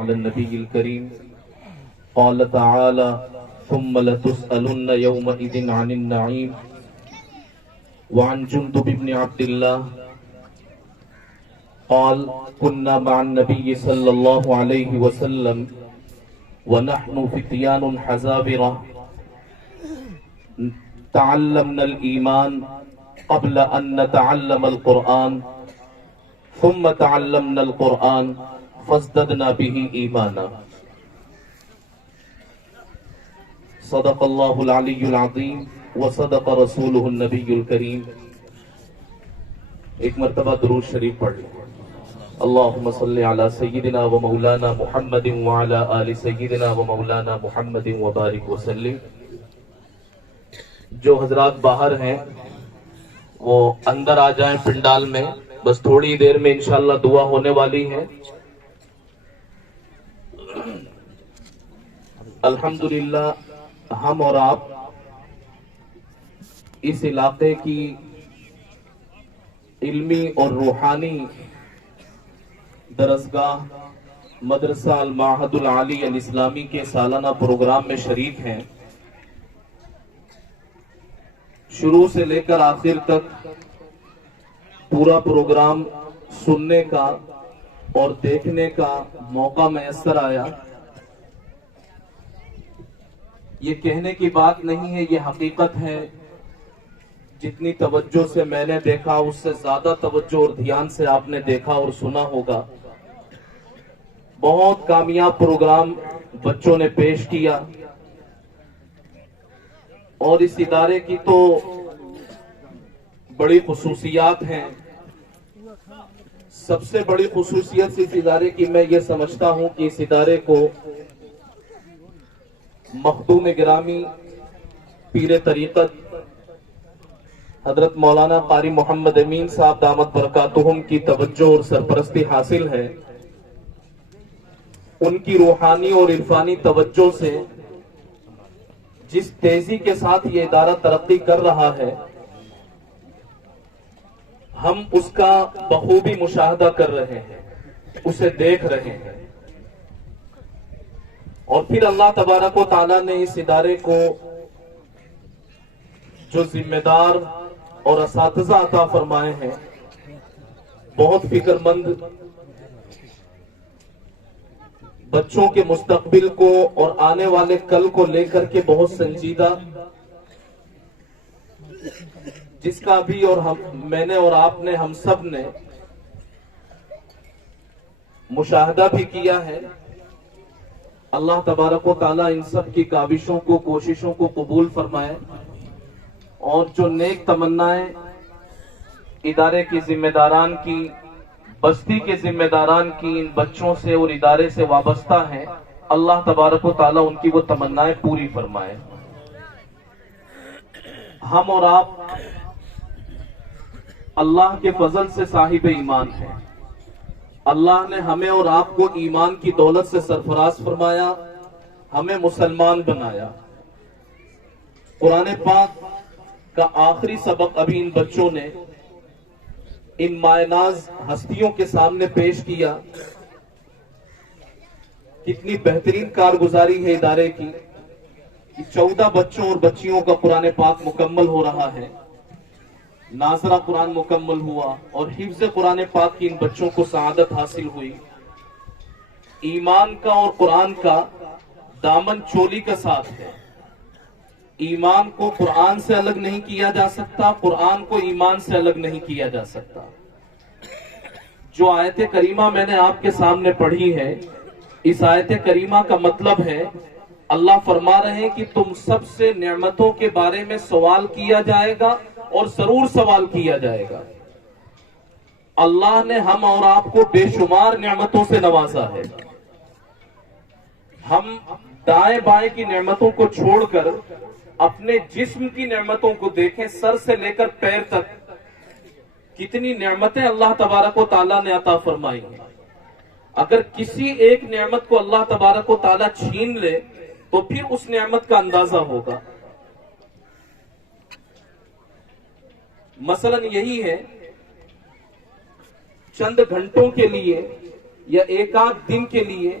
على النبي الكريم. قال تعالى: ثم لتسألن يومئذ عن النعيم. وعن جندب بن عبد الله قال: كنا مع النبي صلى الله عليه وسلم ونحن فتيان حزابرة تعلمنا الإيمان قبل أن نتعلم القرآن ثم تعلمنا القرآن فازددنا به إيمانا. صدق الله العلي العظيم وصدق رسوله النبي الكريم. ایک مرتبہ درود شریف پڑھ لیں. اللہم صلی علی سیدنا و مولانا محمد وعلی آل سیدنا و مولانا محمد وبارک وسلم. جو حضرات باہر ہیں وہ اندر آ جائیں پنڈال میں، بس تھوڑی دیر میں انشاءاللہ دعا ہونے والی ہے. الحمدللہ ہم اور آپ اس علاقے کی علمی اور روحانی درسگاہ مدرسہ المعہد العالی الاسلامی کے سالانہ پروگرام میں شریک ہیں. شروع سے لے کر آخر تک پورا پروگرام سننے کا اور دیکھنے کا موقع میسر آیا. یہ کہنے کی بات نہیں ہے، یہ حقیقت ہے. جتنی توجہ سے میں نے دیکھا اس سے زیادہ توجہ اور دھیان سے آپ نے دیکھا اور سنا ہوگا. بہت کامیاب پروگرام بچوں نے پیش کیا، اور اس ادارے کی تو بڑی خصوصیات ہیں. سب سے بڑی خصوصیت اس ادارے کی میں یہ سمجھتا ہوں کہ اس ادارے کو مخدوم گرامی پیر طریقت حضرت مولانا قاری محمد امین صاحب دامت برکاتہم کی توجہ اور سرپرستی حاصل ہے. ان کی روحانی اور عرفانی توجہ سے جس تیزی کے ساتھ یہ ادارہ ترقی کر رہا ہے، ہم اس کا بخوبی مشاہدہ کر رہے ہیں، اسے دیکھ رہے ہیں. اور پھر اللہ تبارک و تعالیٰ نے اس ادارے کو جو ذمہ دار اور اساتذہ عطا فرمائے ہیں، بہت فکر مند، بچوں کے مستقبل کو اور آنے والے کل کو لے کر کے بہت سنجیدہ، جس کا بھی اور میں نے اور آپ نے، ہم سب نے مشاہدہ بھی کیا ہے. اللہ تبارک و تعالیٰ ان سب کی کاوشوں کو، کوششوں کو قبول فرمائے، اور جو نیک تمنائیں ادارے کی ذمہ داران کی، بستی کے ذمہ داران کی ان بچوں سے اور ادارے سے وابستہ ہیں، اللہ تبارک و تعالیٰ ان کی وہ تمنائیں پوری فرمائے. ہم اور آپ اللہ کے فضل سے صاحب ایمان ہیں. اللہ نے ہمیں اور آپ کو ایمان کی دولت سے سرفراز فرمایا، ہمیں مسلمان بنایا. قرآن پاک کا آخری سبق ابھی ان بچوں نے ان مائناز ہستیوں کے سامنے پیش کیا. کتنی بہترین کارگزاری ہے ادارے کی. 14 بچوں اور بچیوں کا قرآن پاک مکمل ہو رہا ہے، ناظرہ قرآن مکمل ہوا، اور حفظ قرآن پاک کی ان بچوں کو سعادت حاصل ہوئی. ایمان کا اور قرآن کا دامن چولی کا ساتھ ہے. ایمان کو قرآن سے الگ نہیں کیا جا سکتا، قرآن کو ایمان سے الگ نہیں کیا جا سکتا. جو آیت کریمہ میں نے آپ کے سامنے پڑھی ہے، اس آیت کریمہ کا مطلب ہے اللہ فرما رہے ہیں کہ تم سب سے نعمتوں کے بارے میں سوال کیا جائے گا، اور ضرور سوال کیا جائے گا. اللہ نے ہم اور آپ کو بے شمار نعمتوں سے نوازا ہے. ہم دائیں بائیں کی نعمتوں کو چھوڑ کر اپنے جسم کی نعمتوں کو دیکھیں. سر سے لے کر پیر تک کتنی نعمتیں اللہ تبارک و تعالیٰ نے عطا فرمائی ہیں. اگر کسی ایک نعمت کو اللہ تبارک و تعالیٰ چھین لے تو پھر اس نعمت کا اندازہ ہوگا. مثلا یہی ہے، چند گھنٹوں کے لیے یا ایک آدھ دن کے لیے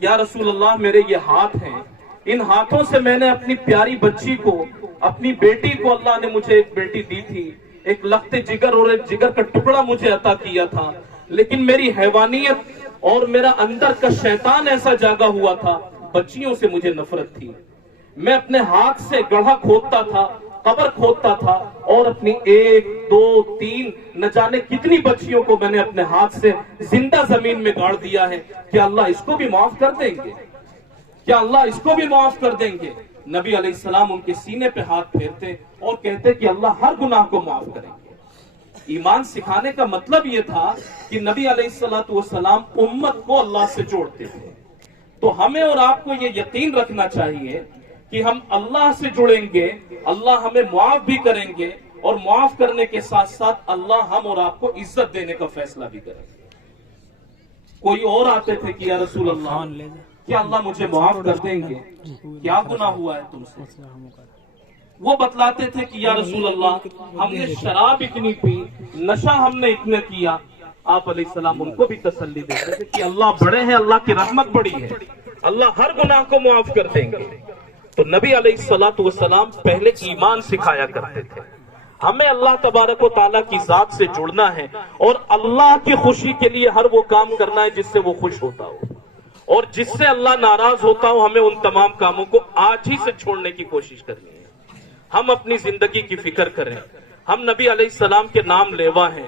یا رسول اللہ میرے یہ ہاتھ ہیں، ان ہاتھوں سے میں نے اپنی پیاری بچی کو، اپنی بیٹی کو، اللہ نے مجھے ایک بیٹی دی تھی، ایک لخت جگر اور ایک جگر کا ٹکڑا مجھے عطا کیا تھا، لیکن میری حیوانیت اور میرا اندر کا شیطان ایسا جاگا ہوا تھا، بچیوں سے مجھے نفرت تھی، میں اپنے ہاتھ سے گڑھا کھودتا تھا، قبر کھودتا تھا، اور اپنی 1 2 3 نہ جانے کتنی بچیوں کو میں نے اپنے ہاتھ سے زندہ زمین میں گاڑ دیا ہے۔ کیا اللہ اس کو بھی معاف کر دیں گے؟ کیا اللہ اس کو بھی معاف کر دیں گے؟ نبی علیہ السلام ان کے سینے پہ ہاتھ پھیرتے اور کہتے کہ اللہ ہر گناہ کو معاف کریں گے۔ ایمان سکھانے کا مطلب یہ تھا کہ نبی علیہ السلام امت کو اللہ سے جوڑتے تھے۔ تو ہمیں اور آپ کو یہ یقین رکھنا چاہیے کہ ہم اللہ سے جڑیں گے، اللہ ہمیں معاف بھی کریں گے، اور معاف کرنے کے ساتھ ساتھ اللہ ہم اور آپ کو عزت دینے کا فیصلہ بھی کریں گے۔ کوئی اور آتے تھے کہ یا رسول اللہ کیا اللہ مجھے معاف کر دیں گے؟ کیا گناہ ہوا ہے تم سے؟ وہ بتلاتے تھے کہ یا رسول اللہ ہم نے شراب اتنی پی، نشہ ہم نے اتنا کیا۔ آپ علیہ السلام ان کو بھی تسلی دیتے تھے کہ اللہ بڑے ہیں، اللہ کی رحمت بڑی ہے، اللہ ہر گناہ کو معاف کر دیں گے۔ تو نبی علیہ السلام پہلے ایمان سکھایا کرتے تھے۔ ہمیں اللہ تبارک و تعالیٰ کی ذات سے جڑنا ہے اور اللہ کی خوشی کے لیے ہر وہ کام کرنا ہے جس سے وہ خوش ہوتا ہو، اور جس سے اللہ ناراض ہوتا ہو ہمیں ان تمام کاموں کو آج ہی سے چھوڑنے کی کوشش کرنی ہے۔ ہم اپنی زندگی کی فکر کریں۔ ہم نبی علیہ السلام کے نام لیوا ہیں،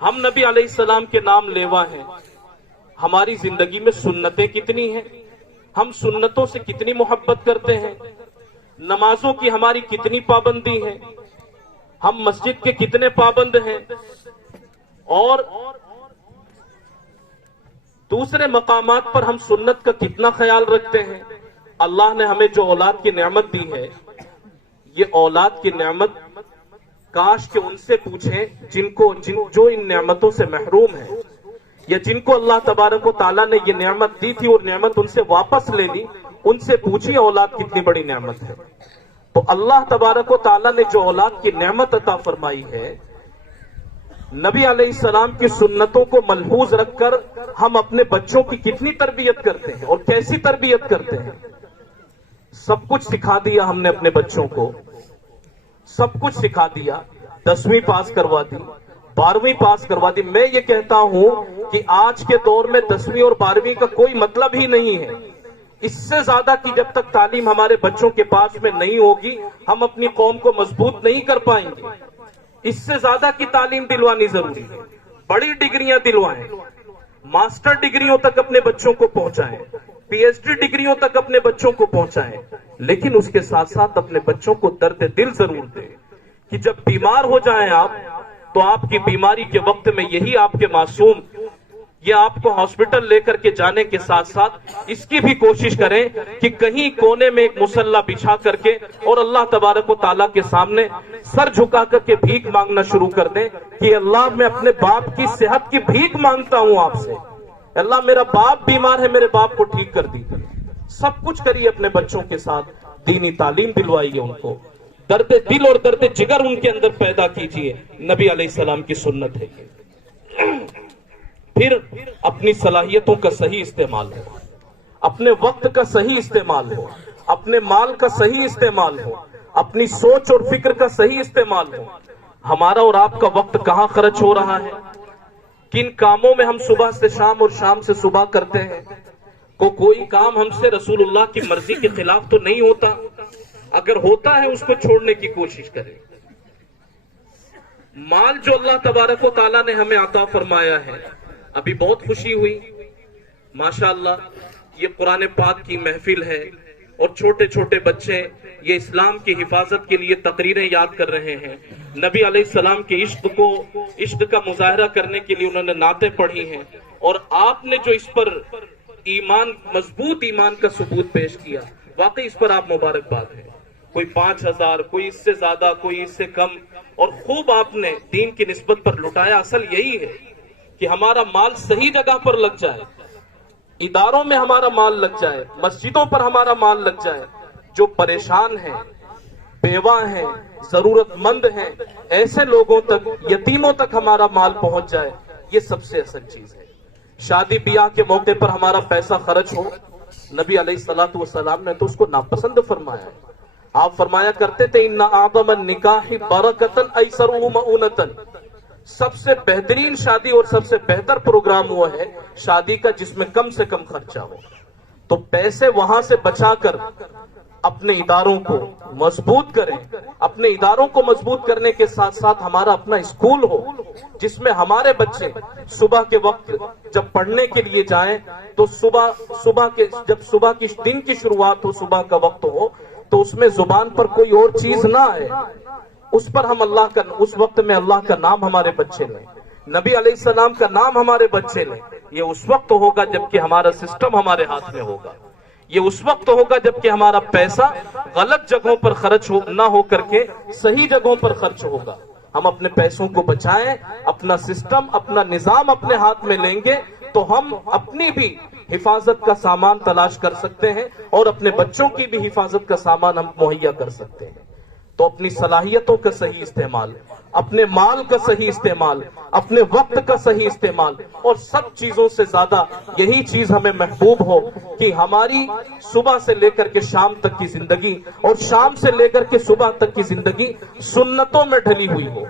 ہم نبی علیہ السلام کے نام لیوا ہیں۔ ہماری زندگی میں سنتیں کتنی ہیں، ہم سنتوں سے کتنی محبت کرتے ہیں، نمازوں کی ہماری کتنی پابندی ہے، ہم مسجد کے کتنے پابند ہیں، اور دوسرے مقامات پر ہم سنت کا کتنا خیال رکھتے ہیں۔ اللہ نے ہمیں جو اولاد کی نعمت دی ہے، یہ اولاد کی نعمت کاش کہ ان سے پوچھیں جو ان نعمتوں سے محروم ہیں، یا جن کو اللہ تبارک و تعالیٰ نے یہ نعمت دی تھی اور نعمت ان سے واپس لے لی، ان سے پوچھیں اولاد کتنی بڑی نعمت ہے۔ تو اللہ تبارک و تعالیٰ نے جو اولاد کی نعمت عطا فرمائی ہے، نبی علیہ السلام کی سنتوں کو ملحوظ رکھ کر ہم اپنے بچوں کی کتنی تربیت کرتے ہیں اور کیسی تربیت کرتے ہیں۔ سب کچھ سکھا دیا ہم نے اپنے بچوں کو، سب کچھ سکھا دیا، 10ویں پاس کروا دی، 12ویں پاس کروا دی۔ میں یہ کہتا ہوں کہ آج کے دور میں 10ویں اور 12ویں کا کوئی مطلب ہی نہیں ہے۔ اس سے زیادہ کی جب تک تعلیم ہمارے بچوں کے پاس میں نہیں ہوگی، ہم اپنی قوم کو مضبوط نہیں کر پائیں گے۔ اس سے زیادہ کی تعلیم دلوانی ضروری ہے، بڑی ڈگریاں دلوائیں، ماسٹر ڈگریوں تک اپنے بچوں کو پہنچائیں، پی ایچ ڈی ڈگریوں تک اپنے بچوں کو پہنچائیں، لیکن اس کے ساتھ ساتھ اپنے بچوں کو درد دل ضرور دیں کہ جب بیمار ہو جائیں آپ، تو آپ کی بیماری کے وقت میں یہی آپ کے معصوم یہ آپ کو ہاسپٹل لے کر کے جانے کے ساتھ ساتھ اس کی بھی کوشش کریں کہ کہیں کونے میں ایک مصلی بچھا کر کے اور اللہ تبارک و تعالیٰ کے سامنے سر جھکا کر کے بھیک مانگنا شروع کر دیں کہ اللہ میں اپنے باپ کی صحت کی بھیک مانگتا ہوں آپ سے، اللہ میرا باپ بیمار ہے، میرے باپ کو ٹھیک کر دی۔ سب کچھ کریے اپنے بچوں کے ساتھ، دینی تعلیم دلوائیے ان کو، درد دل اور درد جگر ان کے اندر پیدا کیجئے، نبی علیہ السلام کی سنت ہے۔ پھر اپنی صلاحیتوں کا صحیح استعمال ہو، اپنے وقت کا صحیح استعمال ہو، اپنے مال کا صحیح استعمال ہو، اپنی سوچ اور فکر کا صحیح استعمال ہو۔ ہمارا اور آپ کا وقت کہاں خرچ ہو رہا ہے، کن کاموں میں ہم صبح سے شام اور شام سے صبح کرتے ہیں؟ کوئی کام ہم سے رسول اللہ کی مرضی کے خلاف تو نہیں ہوتا؟ اگر ہوتا ہے اس کو چھوڑنے کی کوشش کریں۔ مال جو اللہ تبارک و تعالیٰ نے ہمیں عطا فرمایا ہے، ابھی بہت خوشی ہوئی ماشاءاللہ، یہ قرآن پاک کی محفل ہے اور چھوٹے چھوٹے بچے یہ اسلام کی حفاظت کے لیے تقریریں یاد کر رہے ہیں، نبی علیہ السلام کے عشق کا مظاہرہ کرنے کے لیے انہوں نے نعتیں پڑھی ہیں، اور آپ نے جو اس پر مضبوط ایمان کا ثبوت پیش کیا، واقعی اس پر آپ مبارکباد ہے۔ کوئی 5000، کوئی اس سے زیادہ، کوئی اس سے کم، اور خوب آپ نے دین کی نسبت پر لٹایا۔ اصل یہی ہے کہ ہمارا مال صحیح جگہ پر لگ جائے، اداروں میں ہمارا مال لگ جائے، مسجدوں پر ہمارا مال لگ جائے، جو پریشان ہیں، بیوہ ہیں، ضرورت مند ہیں، ایسے لوگوں تک، یتیموں تک ہمارا مال پہنچ جائے، یہ سب سے اصل چیز ہے۔ شادی بیاہ کے موقع پر ہمارا پیسہ خرچ ہو، نبی علیہ الصلوۃ والسلام نے تو اس کو ناپسند فرمایا ہے. آپ فرمایا کرتے تھے ان اعظم النکاح برکتن ایسرہ مؤونتن، سب سے بہترین شادی اور سب سے بہتر پروگرام وہ ہے شادی کا جس میں کم سے کم خرچہ ہو. تو پیسے وہاں سے بچا کر اپنے اداروں کو مضبوط کریں. اپنے اداروں کو مضبوط کرنے کے ساتھ ساتھ ہمارا اپنا اسکول ہو جس میں ہمارے بچے صبح کے وقت جب پڑھنے کے لیے جائیں تو جب صبح کی دن کی شروعات ہو، صبح کا وقت ہو، تو اس میں زبان پر کوئی اور چیز نہ آئے، اس پر ہم اس وقت میں اللہ کا نام ہمارے بچے لیں، نبی علیہ السلام کا نام ہمارے بچے لیں. یہ اس وقت ہوگا جبکہ ہمارا سسٹم ہمارے ہاتھ میں ہوگا. یہ اس وقت ہوگا جبکہ ہمارا پیسہ غلط جگہوں پر خرچ نہ ہو کر کے صحیح جگہوں پر خرچ ہوگا. ہم اپنے پیسوں کو بچائیں، اپنا سسٹم، اپنا نظام اپنے ہاتھ میں لیں گے تو ہم اپنی بھی حفاظت کا سامان تلاش کر سکتے ہیں اور اپنے بچوں کی بھی حفاظت کا سامان ہم مہیا کر سکتے ہیں. تو اپنی صلاحیتوں کا صحیح استعمال، اپنے مال کا صحیح استعمال، اپنے وقت کا صحیح استعمال، اور سب چیزوں سے زیادہ یہی چیز ہمیں محبوب ہو کہ ہماری صبح سے لے کر کے شام تک کی زندگی اور شام سے لے کر کے صبح تک کی زندگی سنتوں میں ڈھلی ہوئی ہو،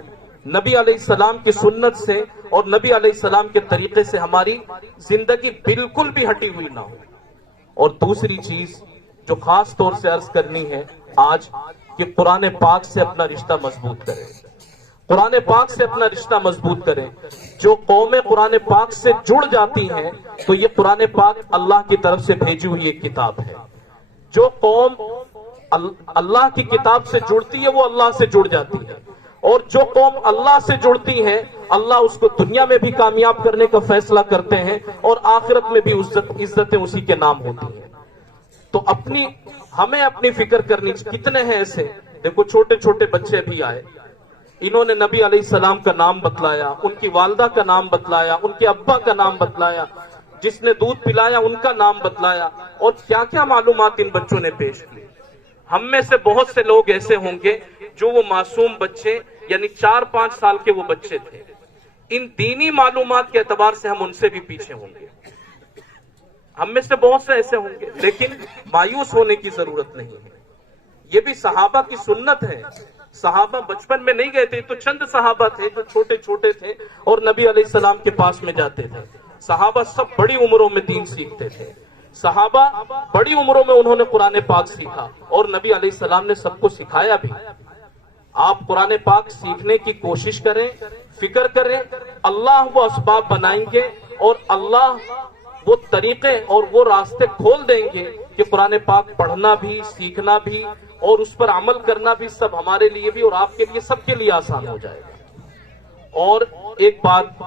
نبی علیہ السلام کی سنت سے اور نبی علیہ السلام کے طریقے سے ہماری زندگی بالکل بھی ہٹی ہوئی نہ ہو. اور دوسری چیز جو خاص طور سے عرض کرنی ہے آج، کہ قرآن پاک سے اپنا رشتہ مضبوط کریں. قرآن پاک سے اپنا رشتہ مضبوط کریں. جو قومیں قرآن پاک سے جڑ جاتی ہیں تو یہ قرآن پاک اللہ کی طرف سے بھیجی ہوئی ایک کتاب ہے. جو قوم اللہ کی کتاب سے جڑتی ہے وہ اللہ سے جڑ جاتی ہے، اور جو قوم اللہ سے جڑتی ہے اللہ اس کو دنیا میں بھی کامیاب کرنے کا فیصلہ کرتے ہیں اور آخرت میں بھی عزتیں اسی کے نام ہوتی ہیں. تو ہمیں اپنی فکر کرنی. کتنے ہیں ایسے، دیکھو چھوٹے چھوٹے بچے بھی آئے، انہوں نے نبی علیہ السلام کا نام بتلایا، ان کی والدہ کا نام بتلایا، ان کے ابا کا نام بتلایا، جس نے دودھ پلایا ان کا نام بتلایا، اور کیا کیا معلومات ان بچوں نے پیش کی. ہم میں سے بہت سے لوگ ایسے ہوں گے جو وہ معصوم بچے یعنی 4-5 سال کے وہ بچے تھے، ان دینی معلومات کے اعتبار سے ہم ان سے بھی پیچھے ہوں گے. ہم میں سے بہت سے ایسے ہوں گے، لیکن مایوس ہونے کی ضرورت نہیں ہے. یہ بھی صحابہ کی سنت ہے. صحابہ بچپن میں نہیں گئے تھے، تو چند صحابہ تھے جو چھوٹے چھوٹے تھے اور نبی علیہ السلام کے پاس میں جاتے تھے. صحابہ سب بڑی عمروں میں دین سیکھتے تھے. صحابہ بڑی عمروں میں انہوں نے قرآن پاک سیکھا اور نبی علیہ السلام نے سب کو سکھایا بھی. آپ قرآن پاک سیکھنے کی کوشش کریں، فکر کریں. اللہ وہ اسباب بنائیں گے اور اللہ وہ طریقے اور وہ راستے کھول دیں گے کہ قرآن پاک پڑھنا بھی، سیکھنا بھی اور اس پر عمل کرنا بھی سب ہمارے لیے بھی اور آپ کے لیے، سب کے لیے آسان ہو جائے گا. اور ایک بات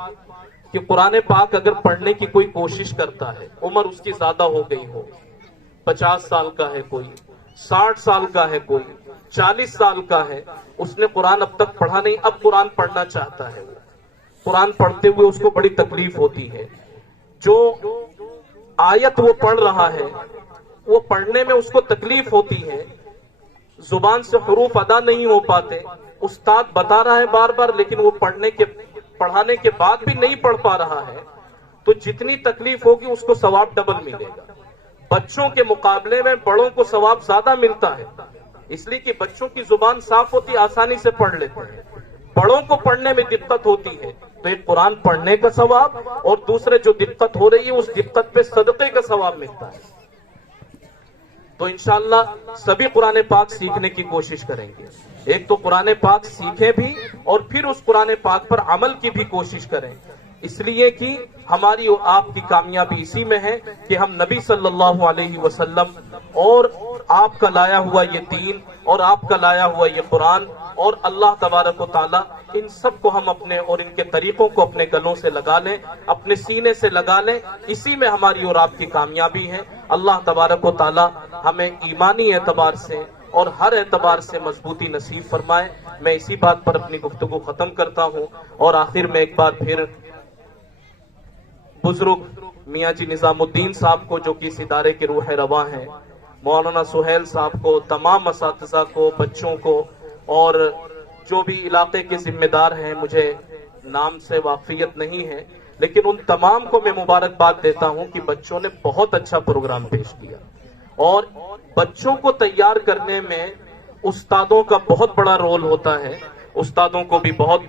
کہ قرآن پاک اگر پڑھنے کی کوئی کوشش کرتا ہے، عمر اس کی زیادہ ہو گئی ہو، 50 سال کا ہے کوئی، 60 سال کا ہے کوئی، 40 سال کا ہے، اس نے قرآن اب تک پڑھا نہیں، اب قرآن پڑھنا چاہتا ہے، وہ قرآن پڑھتے ہوئے اس کو بڑی تکلیف ہوتی ہے. جو آیت وہ پڑھ رہا ہے وہ پڑھنے میں اس کو تکلیف ہوتی ہے، زبان سے حروف ادا نہیں ہو پاتے، استاد بتا رہا ہے بار بار لیکن وہ پڑھانے کے بعد بھی نہیں پڑھ پا رہا ہے، تو جتنی تکلیف ہوگی اس کو ثواب ڈبل ملے گا. بچوں کے مقابلے میں بڑوں کو ثواب زیادہ ملتا ہے، اس لیے کہ بچوں کی زبان صاف ہوتی، آسانی سے پڑھ لیتے ہیں. بڑوں کو پڑھنے میں دقت ہوتی ہے، تو ایک قرآن پڑھنے کا ثواب اور دوسرے جو دقت ہو رہی ہے اس دقت پہ صدقے کا ثواب ملتا ہے. تو انشاءاللہ سبھی قرآن پاک سیکھنے کی کوشش کریں گے. ایک تو قرآن پاک سیکھیں بھی اور پھر اس قرآن پاک پر عمل کی بھی کوشش کریں، اس لیے کہ ہماری اور آپ کی کامیابی اسی میں ہے کہ ہم نبی صلی اللہ علیہ وسلم اور آپ کا لایا ہوا یہ دین اور آپ کا لایا ہوا یہ قرآن اور اللہ تبارک و تعالی ان سب کو ہم اپنے اور ان کے طریقوں کو اپنے گلوں سے لگا لیں، اپنے سینے سے لگا لیں. اسی میں ہماری اور آپ کی کامیابی ہے. اللہ تبارک و تعالی ہمیں ایمانی اعتبار سے اور ہر اعتبار سے مضبوطی نصیب فرمائے. میں اسی بات پر اپنی گفتگو ختم کرتا ہوں اور آخر میں ایک بار پھر بزرگ میاں جی نظام الدین صاحب کو جو کہ اس ادارے کے روح رواں ہیں، مولانا سہیل صاحب کو، تمام اساتذہ کو، بچوں کو اور جو بھی علاقے کے ذمہ دار ہیں، مجھے نام سے واقفیت نہیں ہے لیکن ان تمام کو میں مبارکباد دیتا ہوں کہ بچوں نے بہت اچھا پروگرام پیش کیا، اور بچوں کو تیار کرنے میں استادوں کا بہت بڑا رول ہوتا ہے۔ استادوں کو بھی بہت